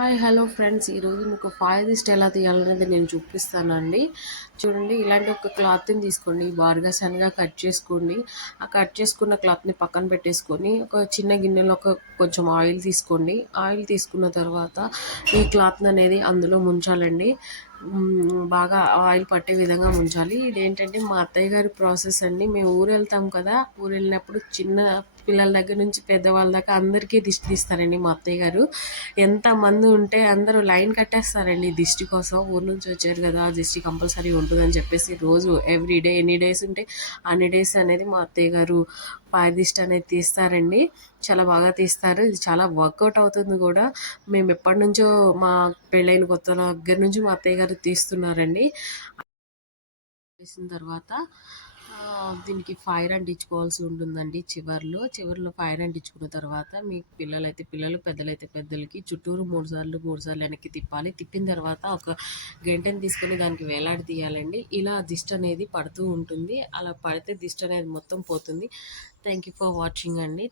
Hi hello friends, ఈరోజు మీకు five దిస్ట్ ఎలా తీయాలనేది నేను చూపిస్తానండి. చూడండి, ఇలాంటి ఒక క్లాత్ని తీసుకోండి, బారుగా సన్నగా కట్ చేసుకోండి. ఆ కట్ చేసుకున్న క్లాత్ని పక్కన పెట్టేసుకొని ఒక చిన్న గిన్నెలో కొంచెం ఆయిల్ తీసుకోండి. ఆయిల్ తీసుకున్న తర్వాత ఈ క్లాత్ని అనేది అందులో ముంచాలండి. బాగా ఆయిల్ పట్టే విధంగా ముంచాలి. ఇదేంటంటే మా అత్తయ్య గారి ప్రాసెస్ అండి. మేము ఊరు వెళ్తాం కదా, ఊరు వెళ్ళినప్పుడు చిన్న పిల్లల దగ్గర నుంచి పెద్దవాళ్ళ దాకా అందరికీ దిష్టి తీస్తారండి మా అత్తయ్య గారు. ఎంతమంది ఉంటే అందరూ లైన్ కట్టేస్తారండి దిష్టి కోసం. ఊరు నుంచి వచ్చారు కదా, దిష్టి కంపల్సరీ ఉంటుందని చెప్పేసి రోజు ఎవ్రీడే ఎన్ని డేస్ ఉంటే అన్ని డేస్ అనేది మా అత్తయ్య గారు దిష్టి అనేది తీస్తారండి. చాలా బాగా తీస్తారు. ఇది చాలా వర్కౌట్ అవుతుంది కూడా. మేము ఎప్పటి నుంచో మా పెళ్ళైన కొత్త దగ్గర నుంచి మా అత్తయ్య గారు తీస్తున్నారండి. వేసిన తర్వాత దీనికి ఫైర్ అంటించుకోవాల్సి ఉంటుందండి. చివర్లో ఫైర్ అంటించుకున్న తర్వాత మీ పిల్లలైతే పిల్లలు, పెద్దలైతే పెద్దలకి చుట్టూరు మూడు సార్లు వెనక్కి తిప్పాలి. తిప్పిన తర్వాత ఒక గంటని తీసుకొని దానికి వేలాడి తీయాలండి. ఇలా దిష్టి అనేది పడుతూ ఉంటుంది. అలా పడితే దిష్టి అనేది మొత్తం పోతుంది. థ్యాంక్ యూ ఫర్ వాచింగ్ అండి.